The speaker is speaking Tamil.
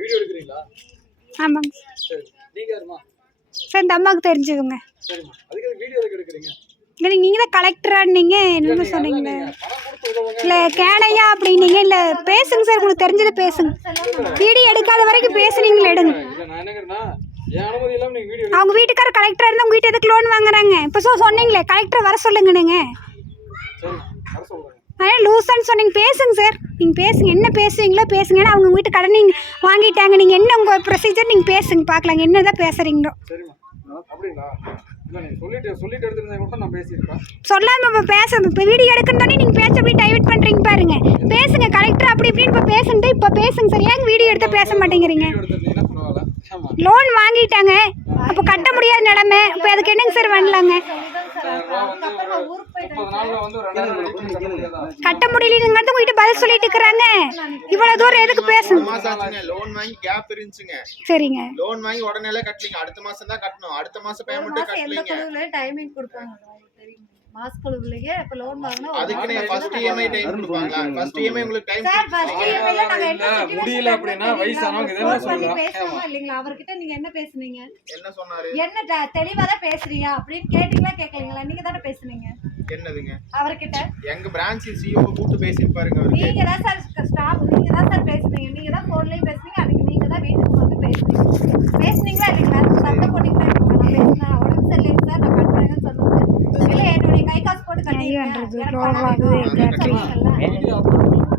வீடியோ எடுக்கிறீங்களா? ஆமாங்க. சரி. நீங்க யாருமா சார் இந்த அம்மாவுக்கு தெரிஞ்சுக்கோங்க. சரிம்மா. அதுக்கு வீடியோ எதுக்கு எடுக்கிறீங்க? இல்லை நீங்கள் தான் கலெக்டரான்னீங்க நீங்க சொன்னீங்களே இல்லை கேனையா அப்படின்னீங்க. இல்லை பேசுங்க சார் உங்களுக்கு தெரிஞ்சதை பேசுங்க. வீடியோ எடுக்காத வரைக்கும் பேசுனீங்களே எடுங்க. அவங்க வீட்டுக்காரர் கலெக்டராக இருந்தால் உங்கள் வீட்டு எதுக்கு லோன் வாங்குறாங்க? இப்போ சொன்னீங்களே கலெக்டர் வர சொல்லுங்க நீங்கள் அதே லூசன்னு சொன்னீங்க. பேசுங்க சார் நீங்கள் பேசுங்க. என்ன பேசுவீங்களோ பேசுங்க ஏன்னா அவங்க வீட்டு கடன் நீங்கள் வாங்கிட்டாங்க. நீங்கள் என்ன உங்கள் ப்ரொசீஜர் நீங்கள் பேசுங்க பார்க்கலாங்க என்ன தான் பேசுகிறீங்களோ கூட சொல்லாமல் இப்போ பேச இப்போ வீடியோ எடுக்கணுன்னே நீங்கள் பேச அப்படி டைவர்ட் பண்ணுறீங்க பாருங்க. பேசுங்க கலெக்டர் அப்படி இப்படின்னு இப்போ பேசுனது இப்போ பேசுங்க சார் ஏங்க வீடியோ எடுத்து பேச மாட்டேங்கிறீங்க? லோன் வாங்கிட்டாங்க. அப்போ கட்ட முடியாத நிலமை. இப்போ அதுக்கு என்னங்க சார் பண்ணலாங்க கட்ட முடியலங்கிறது உங்ககிட்ட பதில் சொல்லிட்டு இருக்கிறாங்க. இவ்வளோ தூரம் எதுக்கு ஆச்சுங்க லோன் வாங்கி கேப் இருந்துச்சுங்க. சரிங்க. லோன் வாங்கி உடனே கட்டலீங்க. அடுத்த மாசம் தான் கட்டணும். அடுத்த மாசம் பேமெண்ட் கட்டலீங்க. டைமிங் கொடுப்பாங்க. குழுவுலயே இப்ப லோன் வாங்கினா மாசம் ஃபர்ஸ்ட் இஎம்ஐ டைம் கொடுப்பாங்களா? ஃபர்ஸ்ட் இஎம்ஐ உங்களுக்கு டைம் சார் ஃபர்ஸ்ட் இஎம்ஐ ல நாங்க என்ன முடியல இருக்கோம் வயசானவங்க? இதெல்லாம் சொல்லலாம். பேசணுமா இல்லைங்களா? அவர்கிட்ட நீங்க என்ன பேசுனீங்க? என்ன சொன்னாரு? என்ன ட- தெளிவா தான் பேசுறியா அப்படின்னு கேட்டீங்களா கேட்கலீங்களா நீங்க தானே பேசுனீங்க. என்னதுங்க? அவர்கிட்ட. எங்க பிரான்ச் சிஓ கூட்டு பேசியிருப்பாருங்க அவருக்கு நீங்க தான் சார் ஸ்டாஃப் நீங்க தான் சார் பேசுனீங்க. நீங்க தான் போன்லயும் பேசுனீங்க. அன்னைக்கு நீங்க தான் வீட்டுக்கு வந்து பேசுனீங்க. பேசுனீங்களா இல்லைங்களா? சத்தம் போட்டீங்களா? நான் பேசினேன் கோவம் பணம் ஆகுது, வேணும்